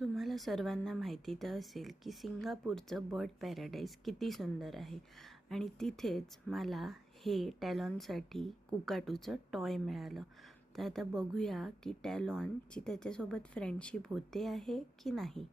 तुम्हाला सर्वांना माहिती तर असेल की सिंगापूरचं बर्ड पॅराडाईज किती सुंदर आहे आणि तिथेच मला हे टॅलॉनसाठी कुकाटूचं टॉय मिळालं. तर आता बघूया की टॅलॉनची त्याच्यासोबत फ्रेंडशिप होते आहे की नाही.